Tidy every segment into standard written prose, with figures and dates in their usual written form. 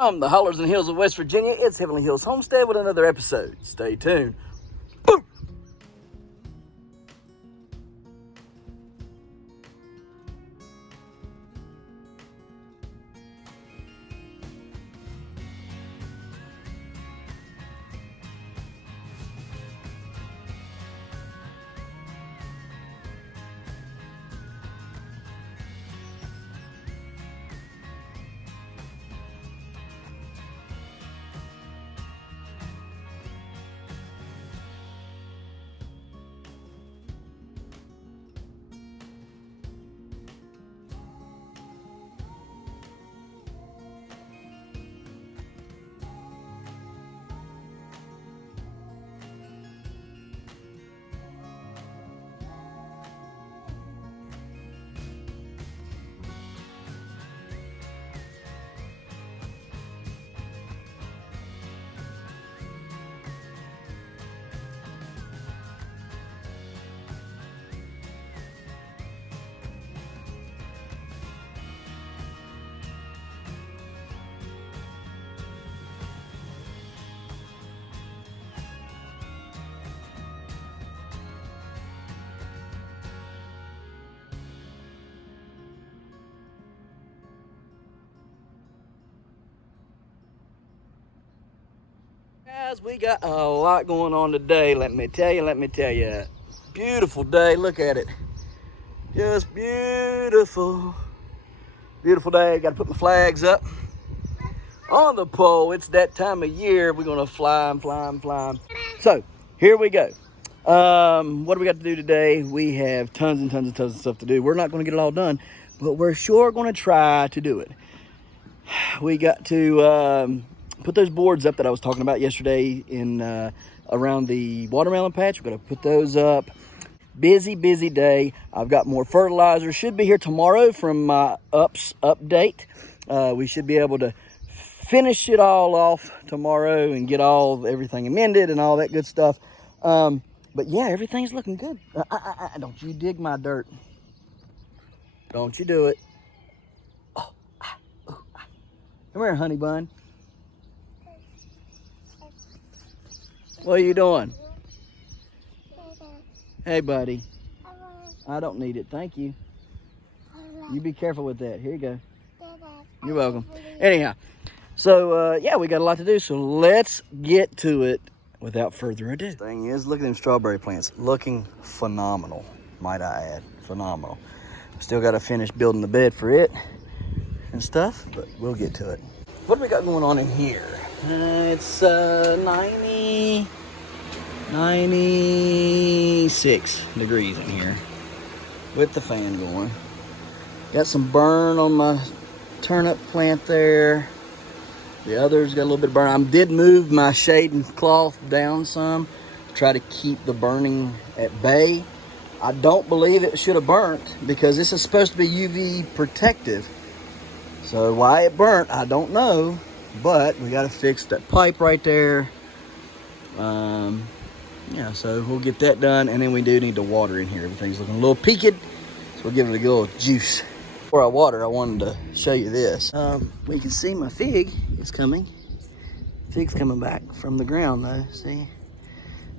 From the hollers and hills of West Virginia, it's Heavenly Hills Homestead with another episode. Stay tuned. Boom! Guys, we got a lot going on today. Let me tell you. Beautiful day. Look at it. Just beautiful. Beautiful day. Got to put my flags up on the pole. It's that time of year. We're going to fly them. So, here we go. What do we got to do today? We have tons of stuff to do. We're not going to get it all done, but we're sure going to try to do it. We got to put those boards up that I was talking about yesterday in around the watermelon patch. We're going to put those up. Busy day. I've got more fertilizer. Should be here tomorrow from my update. We should be able to finish it all off tomorrow and get everything amended and all that good stuff. But yeah, everything's looking good. Don't you dig my dirt. Don't you do it. Come here, honey bun. What are you doing? Hey, buddy. I don't need it. Thank you. You be careful with that. Here you go. You're welcome. Anyhow, so yeah, we got a lot to do. So let's get to it without further ado. Thing is, look at them strawberry plants. Looking phenomenal, might I add. Phenomenal. Still got to finish building the bed for it and stuff, but we'll get to it. What do we got going on in here? It's 96 degrees in here with the fan going. Got some burn on my turnip plant there. The others got a little bit of burn. I did move my shading cloth down some to try to keep the burning at bay. I don't believe it should have burnt because this is supposed to be UV protective. So why it burnt, I don't know. But we got to fix that pipe right there. Yeah, so we'll get that done. And then we do need to water in here. Everything's looking a little peaked. So we'll give it a little juice. Before I water, I wanted to show you this. We can see my fig is coming. Fig's coming back from the ground though, see?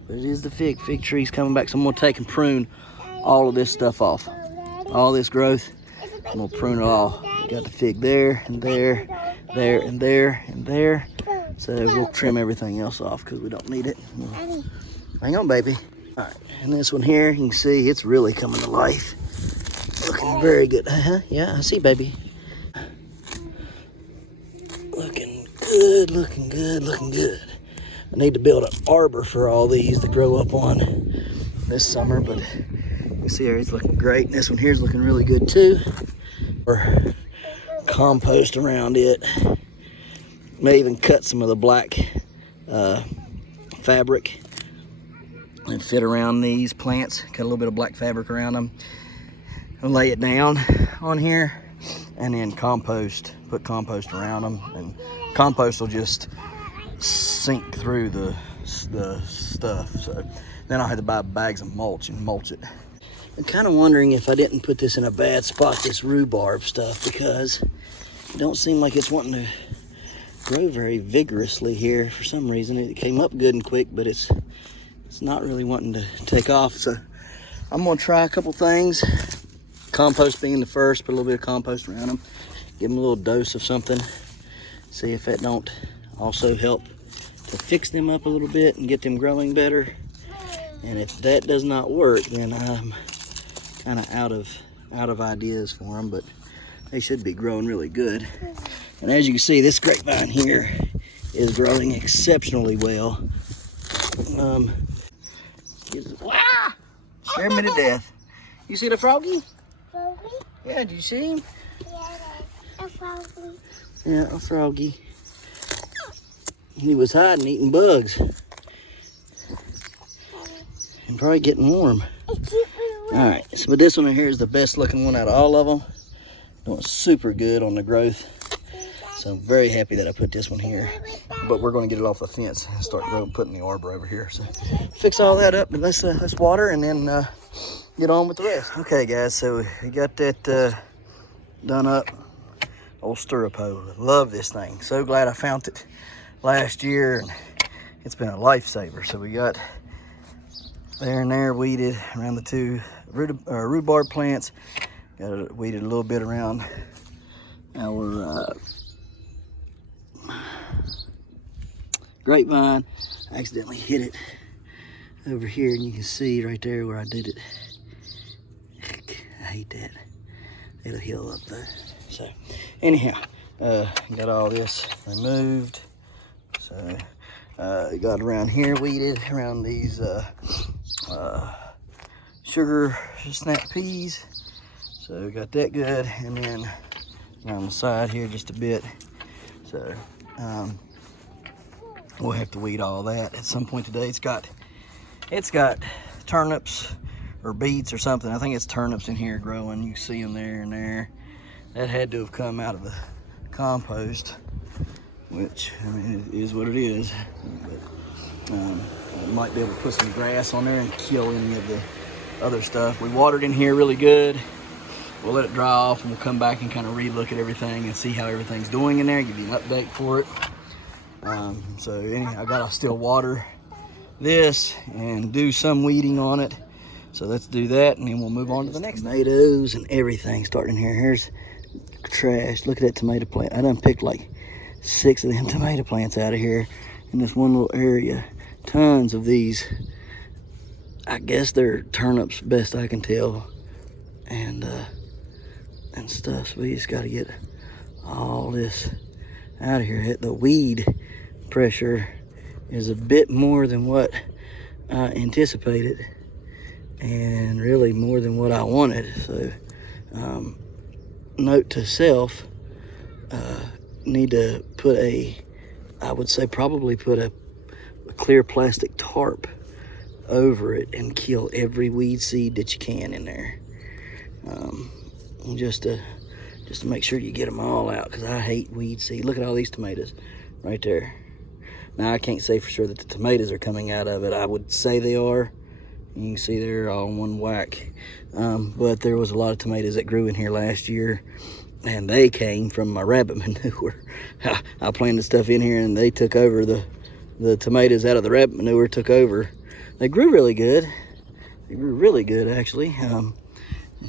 But it is the fig tree's coming back. So I'm gonna take and prune all of this stuff off. All this growth, I'm gonna prune it all. Got the fig there and there. There and there and there. So we'll trim everything else off because we don't need it. Hang on, baby. All right, and this one here, you can see it's really coming to life. Looking very good. Yeah, I see, baby. Looking good. I need to build an arbor for all these to grow up on this summer, but you see here, it's looking great. And this one here is looking really good too. Or compost around it. May even cut some of the black fabric and fit around these plants. Cut a little bit of black fabric around them and lay it down on here, and then put compost around them, and compost will just sink through the stuff. So then I'll have to buy bags of mulch and mulch it. I'm kind of wondering if I didn't put this in a bad spot, this rhubarb stuff, because it don't seem like it's wanting to grow very vigorously here for some reason. It came up good and quick, but it's not really wanting to take off. So I'm gonna try a couple things. Compost being the first. Put a little bit of compost around them. Give them a little dose of something. See if that don't also help to fix them up a little bit and get them growing better. And if that does not work, then I'm kind of out of ideas for them, but they should be growing really good. And as you can see, this grapevine here is growing exceptionally well. Wow! Scared me to death. You see the froggy? Froggy? Yeah, did you see him? Yeah, a froggy. Yeah, a froggy. He was hiding, eating bugs. And probably getting warm. Alright, so but this one here is the best looking one out of all of them. Doing super good on the growth. So I'm very happy that I put this one here. But we're going to get it off the fence and start putting the arbor over here. So fix all that up and let's water and then get on with the rest. Okay guys, so we got that done up. Old Stirrupo. Love this thing. So glad I found it last year, and it's been a lifesaver. So we got there and there weeded around the two rhubarb plants. Got it weeded a little bit around our grapevine. I accidentally hit it over here, and you can see right there where I did it. I hate that. It'll heal up though. So anyhow, got all this removed. So got around here weeded around these sugar snap peas. So got that good, and then around the side here just a bit. So we'll have to weed all that at some point today. It's got turnips or beets or something. I think it's turnips in here growing. You can see them there and there. That had to have come out of the compost, which, I mean, it is what it is. But I might be able to put some grass on there and kill any of the other stuff. We watered in here really good. We'll let it dry off, and we'll come back and kind of re-look at everything and see how everything's doing in there, give you an update for it. So anyhow, I gotta still water this and do some weeding on it. So let's do that, and then we'll move on to the next. Tomatoes and everything starting here. Here's trash. Look at that tomato plant. I done picked like 6 of them tomato plants out of here in this one little area. Tons of these. I guess they're turnips, best I can tell, and stuff. So we just got to get all this out of here. The weed pressure is a bit more than what I anticipated, and really more than what I wanted. So note to self, need to put I would say probably put a clear plastic tarp over it and kill every weed seed that you can in there, just to make sure you get them all out, because I hate weed seed. Look at all these tomatoes right there. Now I can't say for sure that the tomatoes are coming out of it. I would say they are. You can see they're all in one whack. But there was a lot of tomatoes that grew in here last year, and they came from my rabbit manure. I planted stuff in here, and they took over the tomatoes out of the rabbit manure, took over. They grew really good. They grew really good, actually. Didn't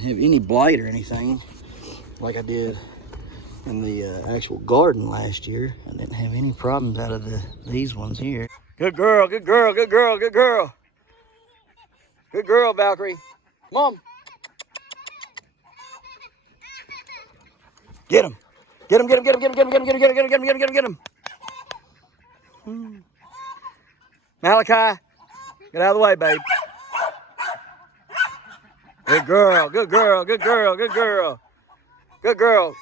have any blight or anything like I did in the actual garden last year. I didn't have any problems out of these ones here. Good girl, good girl, good girl, good girl. Good girl, Valkyrie. Mom. Get him. Get him, get him, get him, get him, get him, get him, get him, get him, get him, get him, get him, get him, get him. Malachi, get out of the way, babe. Good girl, good girl, good girl, good girl. Good girl.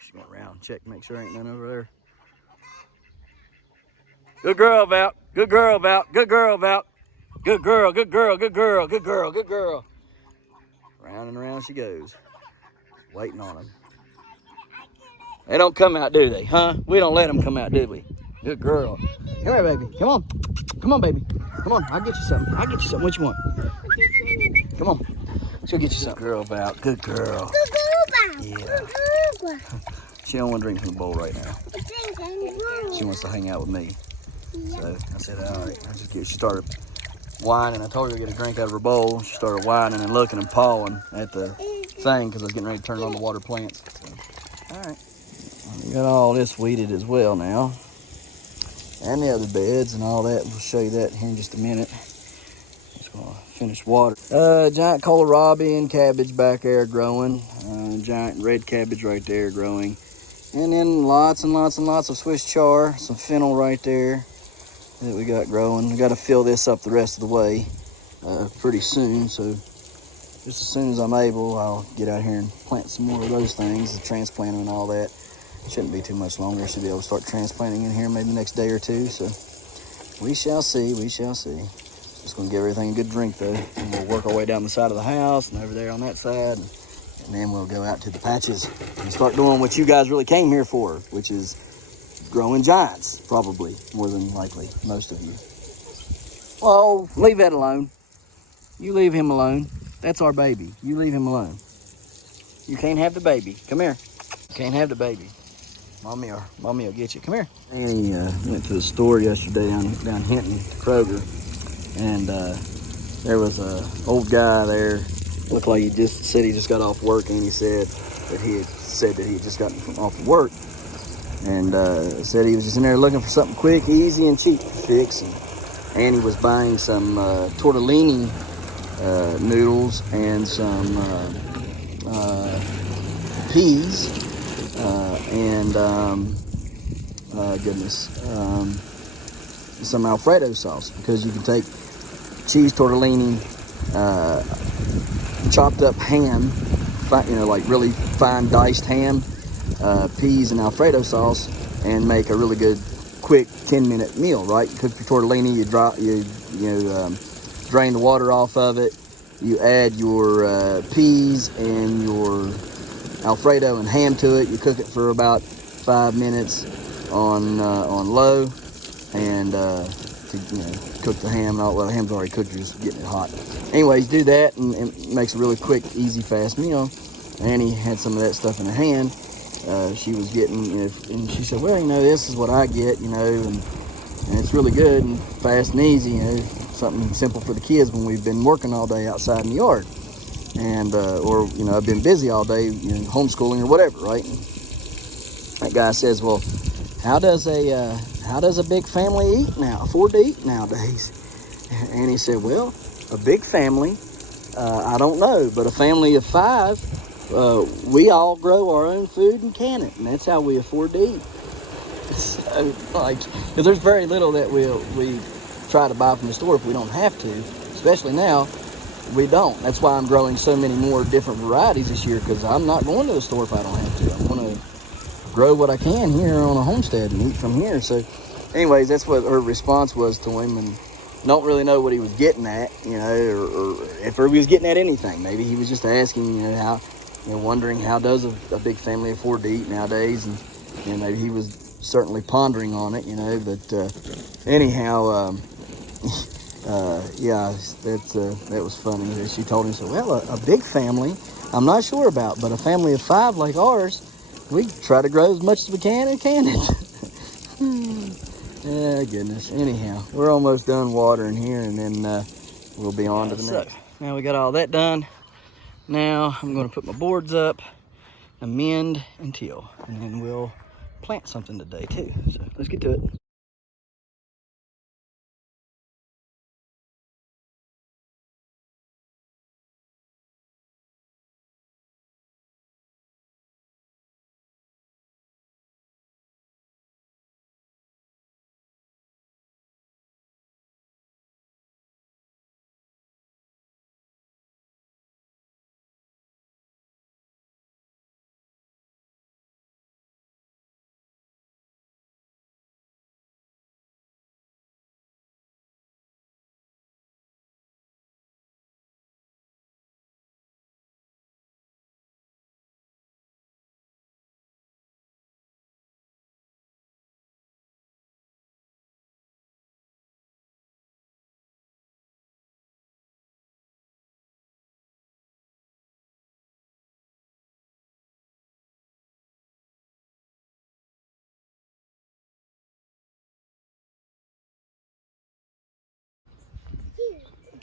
She went around, check, make sure ain't none over there. Good girl, Val. Good girl, Val. Good girl, Val. Good girl, good girl, good girl, good girl, good girl. Round and around she goes. Waiting on them. They don't come out, do they? Huh? We don't let them come out, do we? Good girl. Come here, baby. Come on. Come on, baby. Come on. I'll get you something. I'll get you something. What you want? Come on. She'll get you something. Good girl, Val. Good girl. Good girl, Val. Yeah. Good girl. She don't want to drink from the bowl right now. She wants to hang out with me. So I said, all right. She started whining. I told her to get a drink out of her bowl. She started whining and looking and pawing at the thing because I was getting ready to turn it on the water plants. So, all right. We got all this weeded as well now. And the other beds and all that. We'll show you that here in just a minute. Just gonna finish water. Giant kohlrabi and cabbage back there growing. Giant red cabbage right there growing. And then lots and lots and lots of Swiss chard, some fennel right there that we got growing. We got to fill this up the rest of the way pretty soon. So just as soon as I'm able, I'll get out here and plant some more of those things, transplant them and all that. Shouldn't be too much longer. I should be able to start transplanting in here maybe the next day or two. So we shall see, we shall see. Just gonna give everything a good drink though. And we'll work our way down the side of the house and over there on that side. And then we'll go out to the patches and start doing what you guys really came here for, which is growing giants, probably, more than likely, most of you. Well, leave that alone. You leave him alone. That's our baby. You leave him alone. You can't have the baby. Come here. You can't have the baby. Mommy will get you. Come here. Annie went to the store yesterday down Hinton, Kroger, and there was a old guy there. Looked like he just said he just got off work, and he said that he had just gotten off of work, and said he was just in there looking for something quick, easy, and cheap to fix. And Annie was buying some tortellini noodles and some peas and some Alfredo sauce, because you can take cheese tortellini, chopped up ham, like really fine diced ham, peas and Alfredo sauce, and make a really good quick 10-minute meal, right? You cook your tortellini, you drain the water off of it, you add your peas and your Alfredo and ham to it. You cook it for about 5 minutes on low, and cook the ham and all. Well, the ham's already cooked, you're just getting it hot. Anyways, do that, and it makes a really quick, easy, fast meal. Annie had some of that stuff in her hand. She was getting, and she said, well, this is what I get, and it's really good and fast and easy, something simple for the kids when we've been working all day outside in the yard. And or I've been busy all day, homeschooling or whatever, right? And that guy says, well, how does a big family afford to eat nowadays? And he said, well, a big family, I don't know, but a family of 5, we all grow our own food and can it, and that's how we afford to eat. So, because there's very little that we try to buy from the store if we don't have to, especially now. We don't. That's why I'm growing so many more different varieties this year, because I'm not going to the store if I don't have to. I'm going to grow what I can here on a homestead and eat from here. So anyways, that's what her response was to him, and don't really know what he was getting at, or if he was getting at anything. Maybe he was just asking, how, wondering how does a big family afford to eat nowadays, and maybe he was certainly pondering on it, but anyhow, yeah, that was funny. She told him, so, well, a big family, I'm not sure about, but a family of 5 like ours, we try to grow as much as we can and can it. Yeah, goodness. Anyhow, we're almost done watering here, and then we'll be on to the next. Now we got all that done. Now I'm going to put my boards up, amend, and till, and then we'll plant something today too. So let's get to it.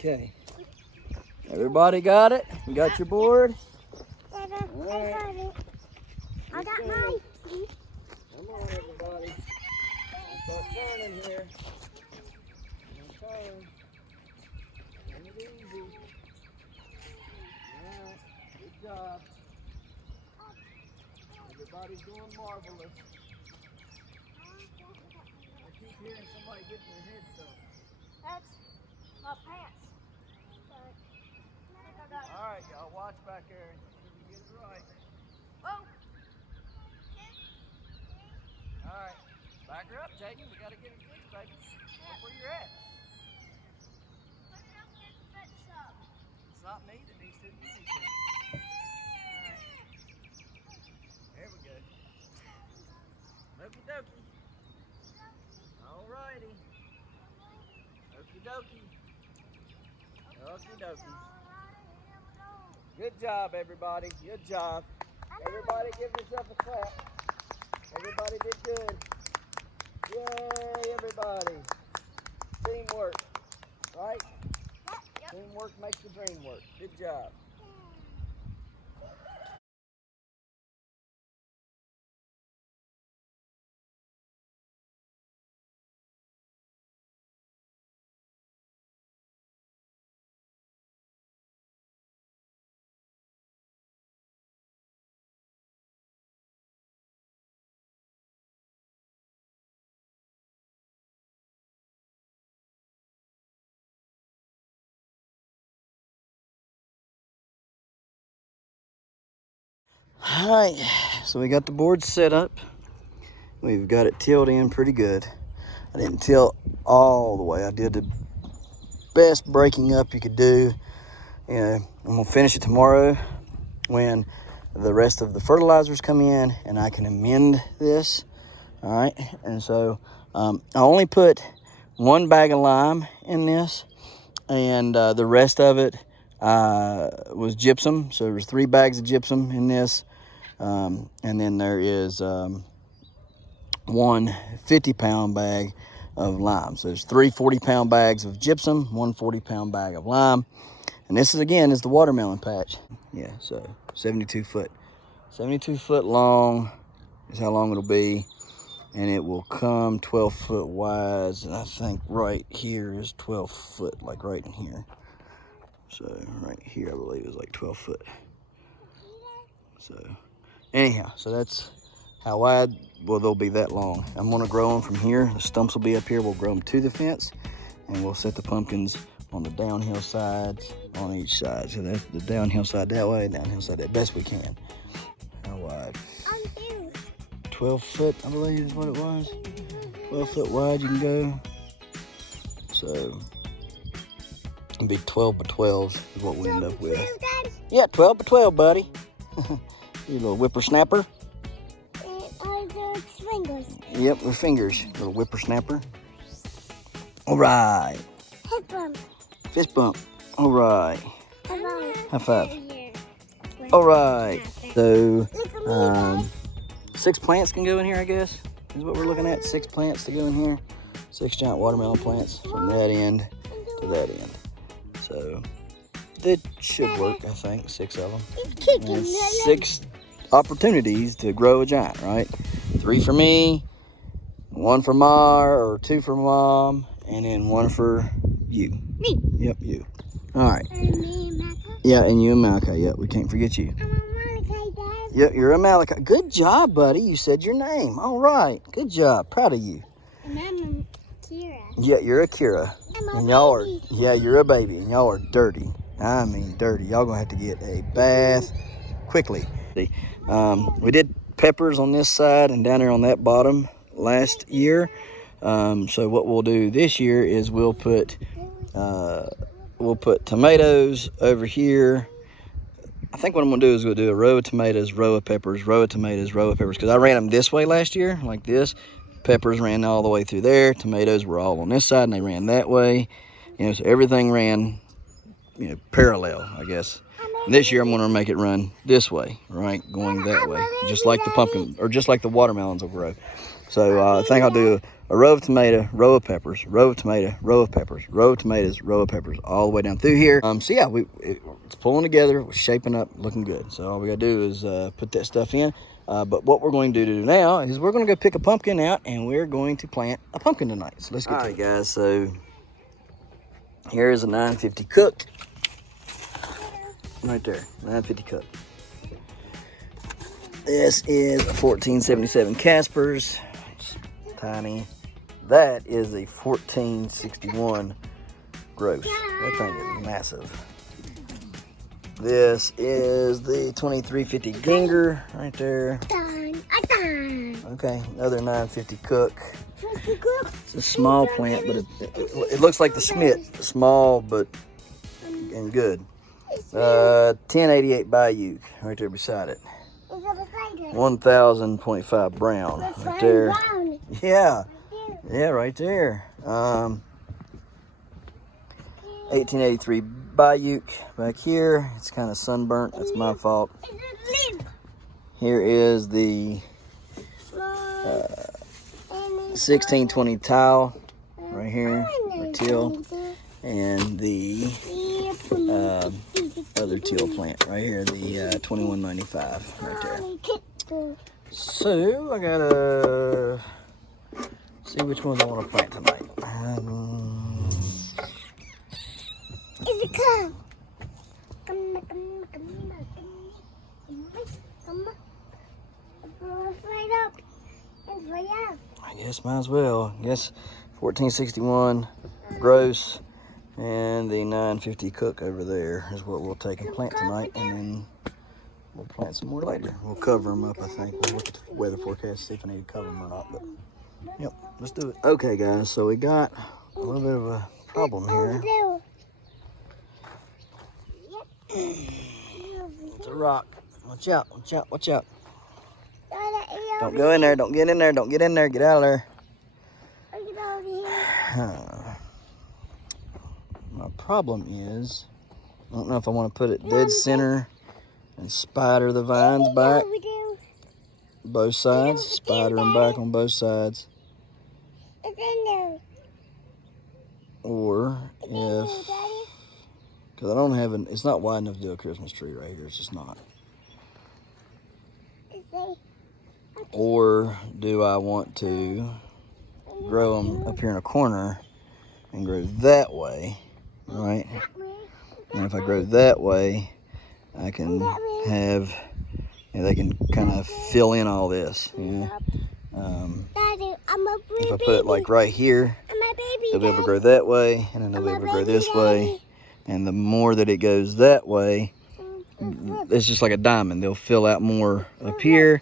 Okay. Everybody got it? You got your board? I got it. I got mine. Come on, everybody. Start turning here. Turn. Turn it easy. Alright, good job. Everybody's doing marvelous. I keep hearing somebody getting their head stuck. That's my pants. Alright, y'all, watch back there. Can you get it right? Oh. Alright, back her up, Jaden. We gotta get it fixed, baby. Look where you're at. It's not me that needs to. You need to. Alright. There we go. Okie dokie. Alrighty. Okie dokie. Okie dokie. Good job, everybody. Good job. Everybody give yourself a clap. Everybody did good. Yay, everybody. Teamwork, right? Yep. Teamwork makes the dream work. Good job. All right, so we got the board set up. We've got it tilled in pretty good. I didn't till all the way. I did the best breaking up you could do. You know, I'm gonna finish it tomorrow when the rest of the fertilizers come in and I can amend this. All right, and so I only put 1 bag of lime in this, and the rest of it was gypsum. So there was 3 bags of gypsum in this. And then there is 1 50-pound bag of lime. So there's 3 40-pound bags of gypsum, 1 40-pound bag of lime. And this is, again, is the watermelon patch. Yeah, so 72 foot. 72 foot long is how long it'll be. And it will come 12 foot wide. And I think right here is 12 foot, like right in here. So right here, I believe, is like 12 foot. So anyhow, so that's how wide. Well, they'll be that long. I'm gonna grow them from here. The stumps will be up here. We'll grow them to the fence, and we'll set the pumpkins on the downhill sides on each side. So that's the downhill side that way, downhill side that best we can. How wide? 12 foot, I believe is what it was. 12 foot wide you can go. So it'll be 12 by 12 is what we end up with. Yeah, 12 by 12, buddy. You little whippersnapper. Fingers. Yep, with fingers. Little whippersnapper. All right. Fist bump. Fist bump. All right. High five. Yeah. All right. So, Look at me, 6 plants can go in here, I guess, is what we're looking at. 6 plants to go in here. 6 giant watermelon plants from that end to that end. So, that should work, I think. 6 of them. It's kicking. And 6 opportunities to grow a giant, right? 3 for me, 1 for Mar, or 2 for Mom, and then 1 for you. Me. Yep, you. All right. And me and Maka. Yeah, and you and Malachi. Yep, we can't forget you. I'm a Malachi, Dad. Yep, you're a Malachi. Good job, buddy. You said your name. All right. Good job. Proud of you. And I'm a Kira. Yeah, you're a Kira. I'm a And y'all are, baby. yeah, you're a baby, and y'all are dirty. I mean, dirty. Y'all gonna have to get a bath quickly. We did peppers on this side and down there on that bottom last year. So what we'll do this year is we'll put tomatoes over here. I think what I'm gonna do is we'll do a row of tomatoes, row of peppers, row of tomatoes, row of peppers, because I ran them this way last year, like this. Peppers ran all the way through there. Tomatoes were all on this side, and they ran that way. You know, so everything ran, you know, parallel, I guess. And this year I'm gonna make it run this way, right, going that way, just like the pumpkin, or just like the watermelons will grow. So I think I'll do a row of tomato, row of peppers, row of tomato, row of peppers, row of tomatoes, row of peppers, all the way down through here. So yeah, it's pulling together, it's shaping up, looking good. So all we gotta do is put that stuff in. But what we're going to do now is we're gonna go pick a pumpkin out, and we're going to plant a pumpkin tonight. So let's get to it. Guys, so here is a 950 cook. Right there, 950 cook. This is a 1477 Casper's. It's tiny. That is a 1461 Gross. That thing is massive. This is the 2350 Ginger right there. Okay, another 950 Cook. It's a small plant, but it looks like the Schmidt. Small, but and good. 1088 Bayou right there beside it. 1000.5 Brown right there. Yeah, yeah, right there. 1883 Bayou back here. It's kind of sunburnt. That's my fault. Here is the 1620 Tile right here, or teal, and the other teal plant right here, the 2195 right there. So I gotta see which ones I want to plant tonight. Is it come? Right up. I guess might as well. I guess 1461 Gross and the 950 Cook over there is what we'll take and plant tonight, and then we'll plant some more later. We'll cover them up, I think. We'll look at the weather forecast, see if I need to cover them or not. But yep, let's do it. Okay, guys, so we got a little bit of a problem here. It's a rock. Watch out, watch out, watch out. Don't go in there, don't get in there, don't get in there, get out of there. My problem is, I don't know if I want to put it dead center and spider the vines back. Both sides, spider them back on both sides. Or if, because I don't have it's not wide enough to do a Christmas tree right here, it's just not. Or do I want to grow them up here in a corner and grow that way, right? And if I grow that way, I can have, they can kind of fill in all this, you know? If I put it like right here, they'll be able to grow that way, and then they'll be able to grow this way. And the more that it goes that way, it's just like a diamond. They'll fill out more up here,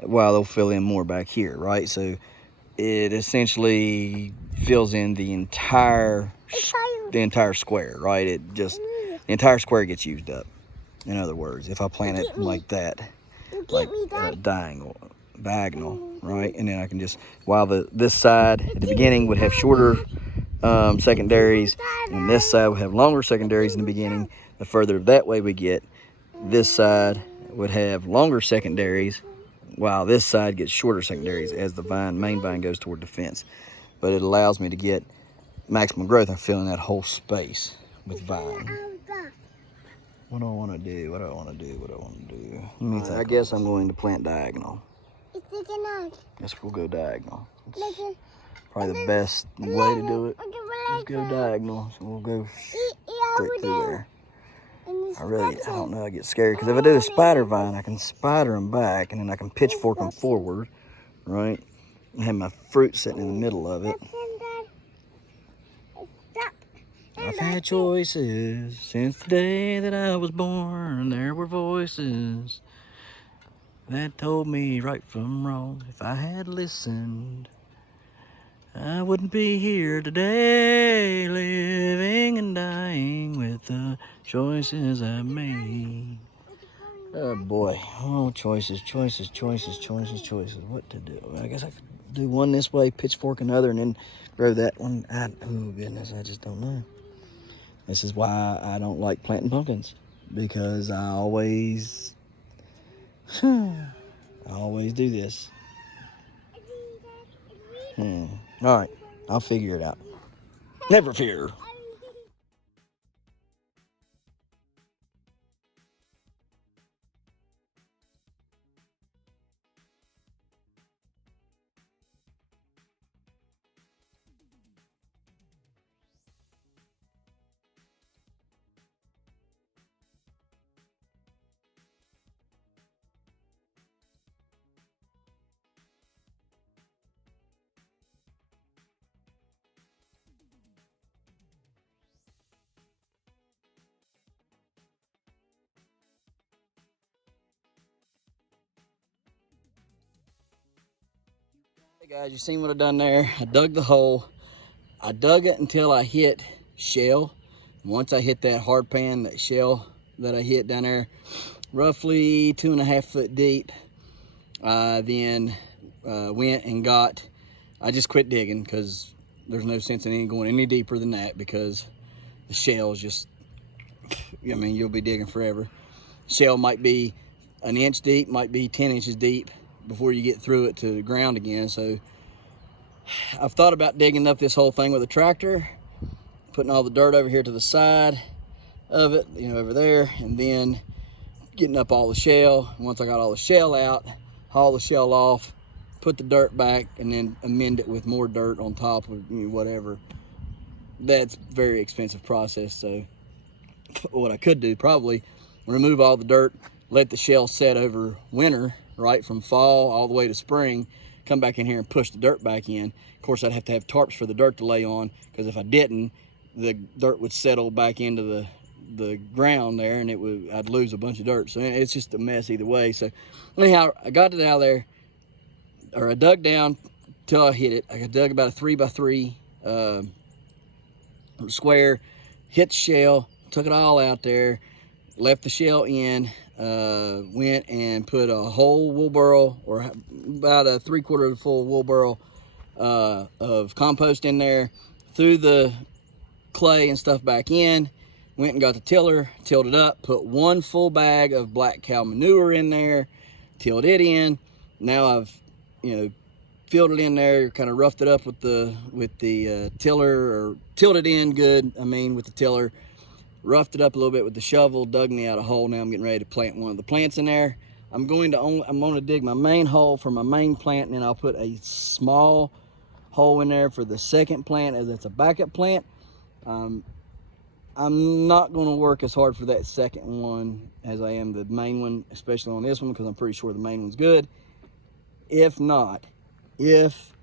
while they'll fill in more back here, right? So it essentially fills in the entire square, right? It just, the entire square gets used up. In other words, if I plant it like that, like diagonal, right? And then I can just, while this side at the beginning would have shorter secondaries, and this side would have longer secondaries in the beginning, the further that way we get, this side would have longer secondaries, while this side gets shorter secondaries as the main vine goes toward the fence. But it allows me to get maximum growth. I'm filling that whole space with vine. What do I want to do? What do I want to do? What do I want to do? Let me think. I guess I'm going to plant diagonal. Guess we'll go diagonal. It's probably the best way to do it. Let's go diagonal. So we'll go straight through there. I don't know, I get scared, because if I do a spider vine, I can spider them back, and then I can pitchfork them forward, right? And have my fruit sitting in the middle of it. I've had choices since the day that I was born. There were voices that told me right from wrong. If I had listened, I wouldn't be here today, living and dying with the choices I made. Oh boy, oh, choices. What to do? I guess I could do one this way, pitchfork another, and then grow that one. Oh goodness, I just don't know. This is why I don't like planting pumpkins, because I always do this. All right, I'll figure it out. Never fear. Hey guys, you seen what I've done there? I dug the hole. I dug it until I hit shell. Once I hit that hard pan, that shell that I hit down there, roughly 2.5 foot deep, I then went and got, I just quit digging because there's no sense in going any deeper than that, because the shell is just, I mean, you'll be digging forever. Shell might be an inch deep, might be 10 inches deep before you get through it to the ground again. So I've thought about digging up this whole thing with a tractor, putting all the dirt over here to the side of it, you know, over there, and then getting up all the shell. Once I got all the shell out, haul the shell off, put the dirt back, and then amend it with more dirt on top of, you know, whatever. That's a very expensive process. So what I could do, probably remove all the dirt, let the shell set over winter, right, from fall all the way to spring, come back in here and push the dirt back in. Of course, I'd have to have tarps for the dirt to lay on, because if I didn't, the dirt would settle back into the ground there, and I'd lose a bunch of dirt. So it's just a mess either way. So anyhow, I got it out of there, or I dug down till I hit it. I dug about a 3x3 square, hit the shell, took it all out there, left the shell in, went and put a whole wheelbarrow, or about a 3/4 full wheelbarrow of compost in there, threw the clay and stuff back in, went and got the tiller, tilled it up, put 1 full bag of black cow manure in there, tilled it in. Now I've, you know, filled it in there, kind of roughed it up with the tiller, or tilled it in good, I mean, with the tiller, roughed it up a little bit with the shovel, dug me out a hole. Now I'm getting ready to plant one of the plants in there. I'm going to dig my main hole for my main plant, and then I'll put a small hole in there for the second plant, as it's a backup plant. I'm not going to work as hard for that second one as I am the main one, especially on this one, because I'm pretty sure the main one's good. If not, if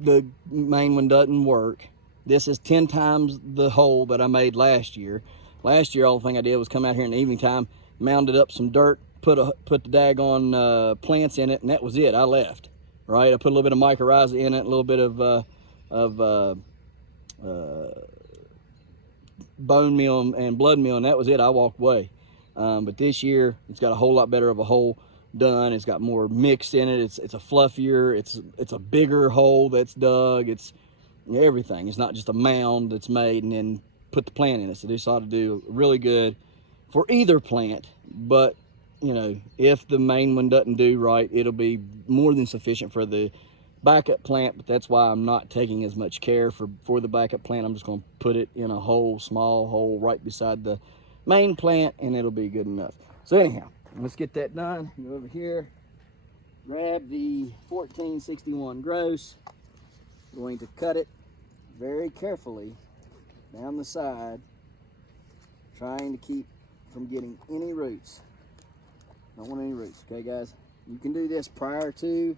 the main one doesn't work, this is 10 times the hole that I made last year. Last year, all the thing I did was come out here in the evening time, mounded up some dirt, put the daggone plants in it, and that was it. I left, right? I put a little bit of mycorrhiza in it, a little bit of bone meal and blood meal, and that was it. I walked away. But this year, it's got a whole lot better of a hole done. It's got more mixed in it. It's a fluffier. It's a bigger hole that's dug. It's everything. It's not just a mound that's made and then put the plant in it. So this ought to do really good for either plant. But you know, if the main one doesn't do right, it'll be more than sufficient for the backup plant. But that's why I'm not taking as much care for the backup plant. I'm just going to put it in a hole, small hole right beside the main plant, and it'll be good enough. So anyhow, let's get that done. Go over here, grab the 1461 gross. I'm going to cut it very carefully down the side, trying to keep from getting any roots. Don't want any roots, okay guys? You can do this prior to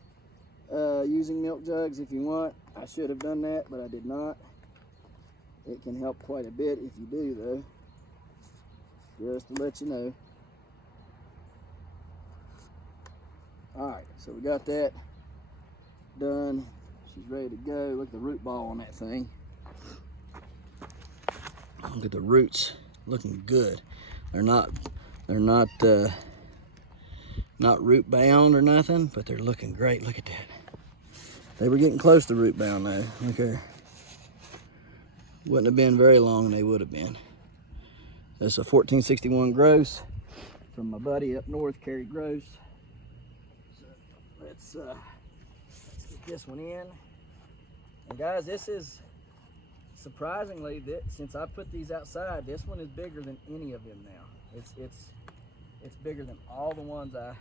using milk jugs if you want. I should have done that, but I did not. It can help quite a bit if you do though, just to let you know. Alright, so we got that done. She's ready to go. Look at the root ball on that thing. Look at the roots, looking good. They're not root bound or nothing, but they're looking great. Look at that. They were getting close to root bound though. Look here. Wouldn't have been very long, and they would have been. That's a 1461 gross from my buddy up north, Kerry Gross. So let's get this one in. guys, this is surprisingly, since I put these outside, this one is bigger than any of them now. It's bigger than all the ones I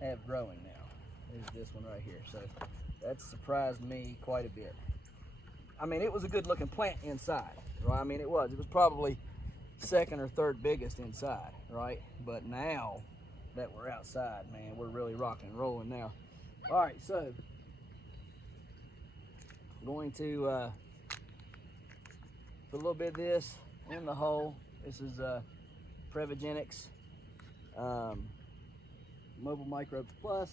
have growing now. There's this one right here. So that surprised me quite a bit. I mean, it was a good looking plant inside, right? I mean, it was probably second or third biggest inside, right? But now that we're outside, man, we're really rocking and rolling now. All right, so I'm going to put a little bit of this in the hole. This is Previgenics Mobile Microbes Plus.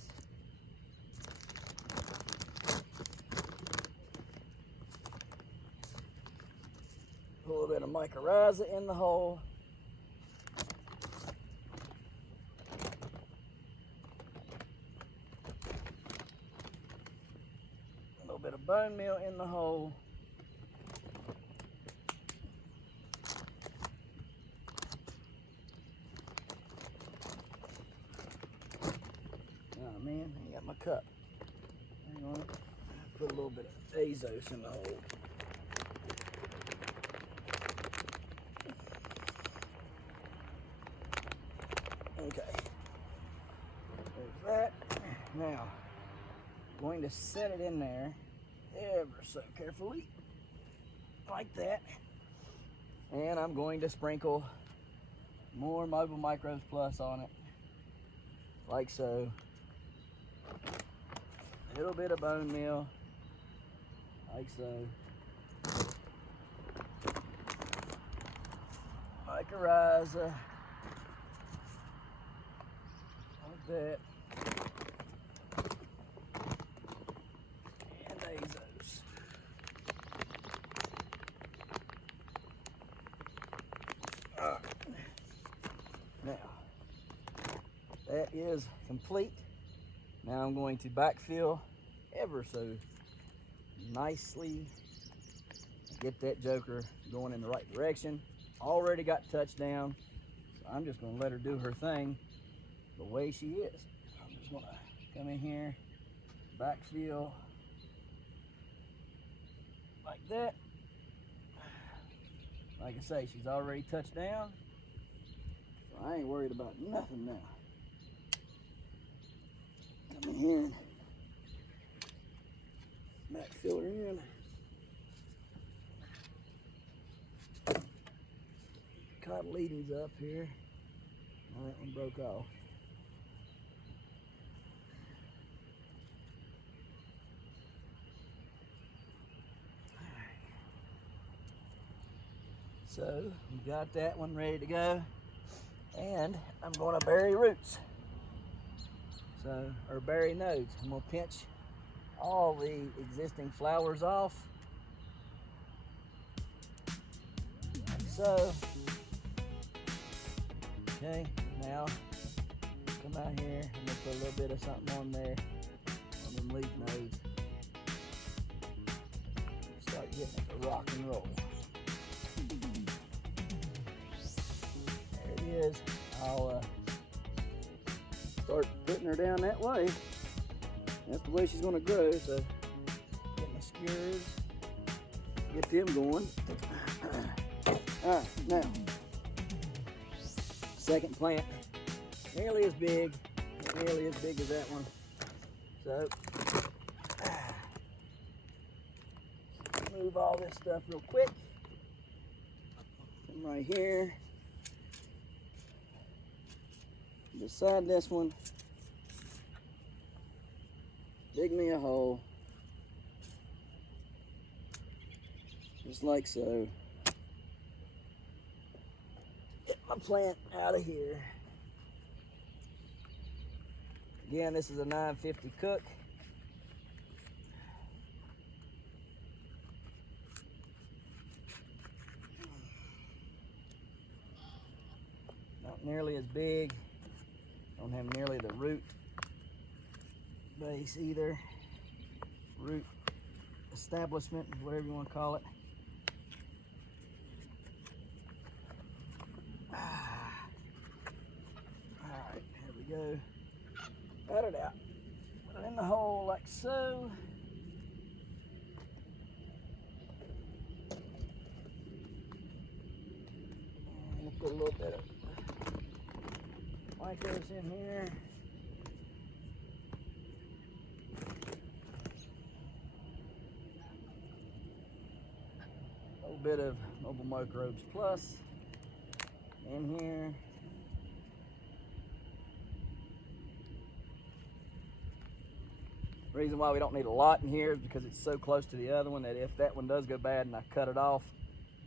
Put a little bit of mycorrhiza in the hole. A little bit of bone meal in the hole. Oh man, I got my cup. Hang on. Put a little bit of Azos in the hole. Okay. There's that. Now, I'm going to set it in there ever so carefully, like that. And I'm going to sprinkle more Mobile Microbes Plus on it, like so. A little bit of bone meal, like so. Mycorrhiza, like that. And Azos. Alright. Now, that is complete. Now I'm going to backfill ever so nicely. Get that joker going in the right direction. Already got touchdown, so I'm just gonna let her do her thing the way she is. I'm just gonna come in here, backfill like that. Like I say, she's already touched down, so I ain't worried about nothing now. Come in here and backfill her in. Cotyledons up here. Oh, that one broke off. So we got that one ready to go, and I'm going to bury roots. So, or bury nodes. I'm going to pinch all the existing flowers off. Like so. Okay, now come out here. I'm gonna put a little bit of something on there on them leaf nodes. Start getting it to rock and roll. There it is. I'll start putting her down that way. That's the way she's gonna grow. So get my skewers, get them going. All right, now. Second plant, nearly as big as that one. So, move all this stuff real quick. Come right here. Beside this one, dig me a hole, just like so. Get my plant out of here. Again, this is a 950 Cook. Not nearly as big. Don't have nearly the root base either. Root establishment, whatever you want to call it. Alright, here we go. Cut it out. Put it in the hole like so. little bit of lycos in here. A little bit of Mobile Microbes Plus in here. The reason why we don't need a lot in here is because it's so close to the other one that if that one does go bad and I cut it off,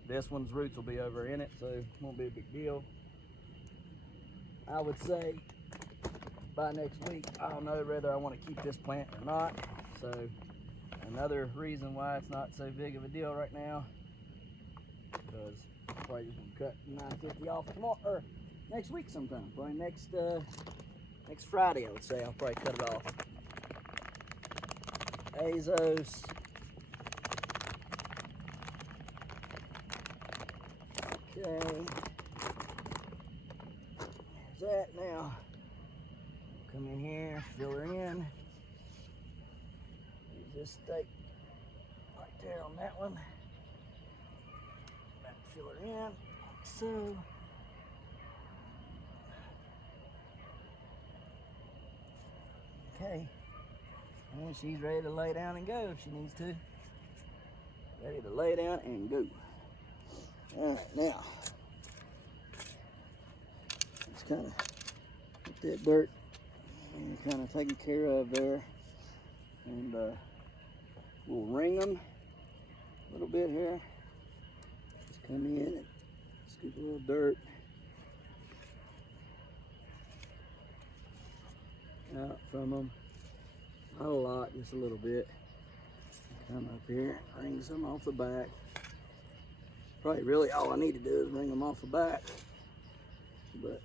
this one's roots will be over in it, so it won't be a big deal. I would say by next week, I'll know whether I want to keep this plant or not. So another reason why it's not so big of a deal right now, because I'm probably just gonna cut 950 off tomorrow or next week sometime. Probably next Friday, I would say I'll probably cut it off. Azos. Okay. There's that now. Come in here, fill her in. Use this stake right there on that one. Fill her in, like so. Okay. And she's ready to lay down and go if she needs to. Ready to lay down and go. Alright, now. Let's kind of get that dirt kind of taken care of there. And we'll ring them a little bit here. Just come in and scoop a little dirt out from them. Not a lot, just a little bit. Come up here, wring some off the back. Probably really all I need to do is wring them off the back. But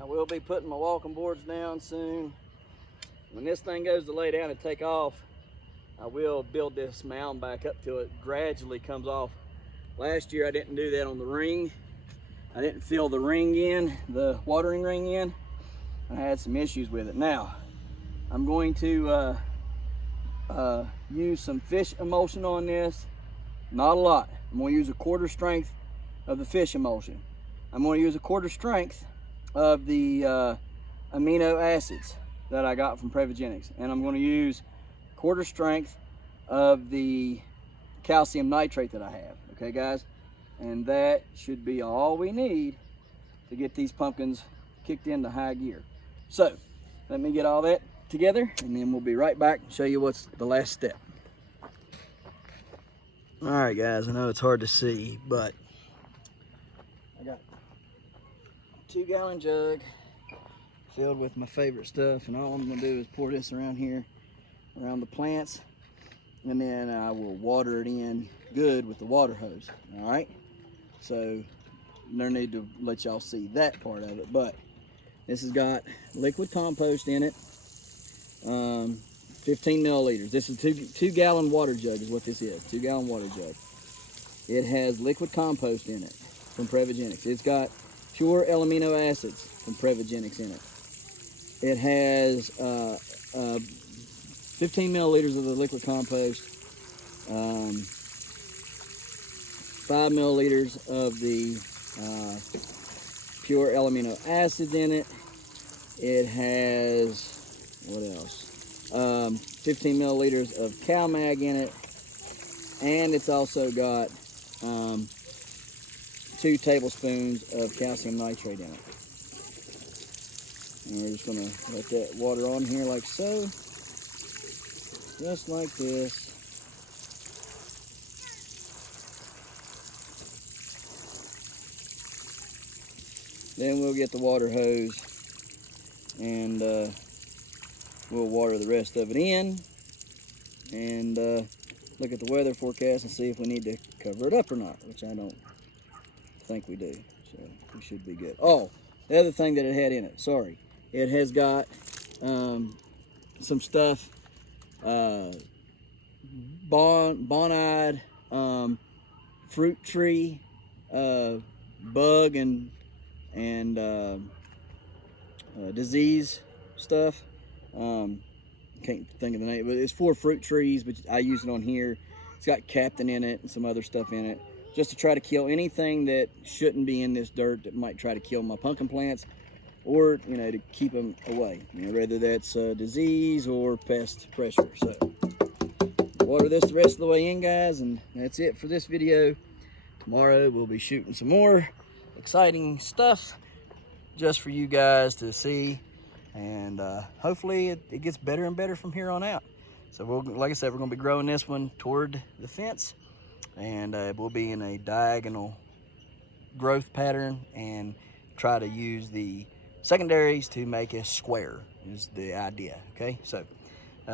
I will be putting my walking boards down soon. When this thing goes to lay down and take off, I will build this mound back up till it gradually comes off. Last year I didn't do that on the ring. I didn't fill the ring in, the watering ring in. I had some issues with it. Now, I'm going to use some fish emulsion on this. Not a lot. I'm going to use a quarter strength of the fish emulsion. I'm going to use a quarter strength of the amino acids that I got from Prevogenics, and I'm going to use quarter strength of the calcium nitrate that I have. Okay, guys, and that should be all we need to get these pumpkins kicked into high gear. So let me get all that together, and then we'll be right back and show you what's the last step. All right, guys, I know it's hard to see, but I got a 2-gallon jug filled with my favorite stuff, and all I'm gonna do is pour this around here, around the plants, and then I will water it in good with the water hose. All right, so no need to let y'all see that part of it, but this has got liquid compost in it, 15 milliliters. This is a 2-gallon water jug is what this is, 2-gallon water jug. It has liquid compost in it from Prevogenics. It's got pure amino acids from Prevogenics in it. It has 15 milliliters of the liquid compost, 5 milliliters of the pure amino acids in it. It has, what else? 15 milliliters of CalMag in it, and it's also got 2 tablespoons of calcium nitrate in it. And we're just going to let that water on here like so, just like this. Then we'll get the water hose and we'll water the rest of it in and look at the weather forecast and see if we need to cover it up or not, which I don't think we do, so we should be good. Oh, the other thing that it had in it, sorry, it has got some stuff, bonide, fruit tree, bug and and disease stuff. Can't think of the name, but it's for fruit trees, but I use it on here. It's got Captain in it and some other stuff in it, just to try to kill anything that shouldn't be in this dirt that might try to kill my pumpkin plants, or, you know, to keep them away, you know, whether that's disease or pest pressure. So water this the rest of the way in, guys, and that's it for this video. Tomorrow we'll be shooting some more exciting stuff just for you guys to see, and hopefully it gets better and better from here on out. So like I said, we're going to be growing this one toward the fence, and we'll be in a diagonal growth pattern and try to use the secondaries to make a square is the idea. Okay, so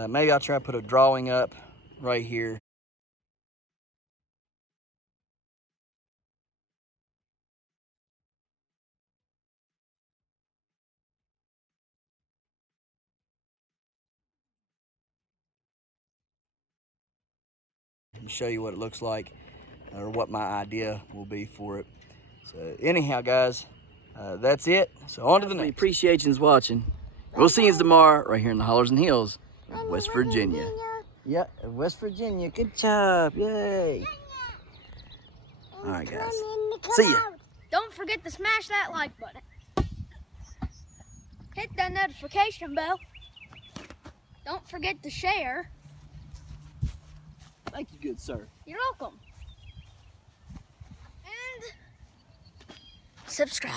maybe I'll try to put a drawing up right here. And show you what it looks like, or what my idea will be for it. So anyhow, guys, that's it. So on to the next. Appreciations watching. We'll see you tomorrow right here in the Hollers and Hills of West Virginia. Yeah, West Virginia. Good job. Yay. All right, guys. See ya. Don't forget to smash that like button. Hit that notification bell. Don't forget to share. Thank you, good sir. You're welcome. And subscribe.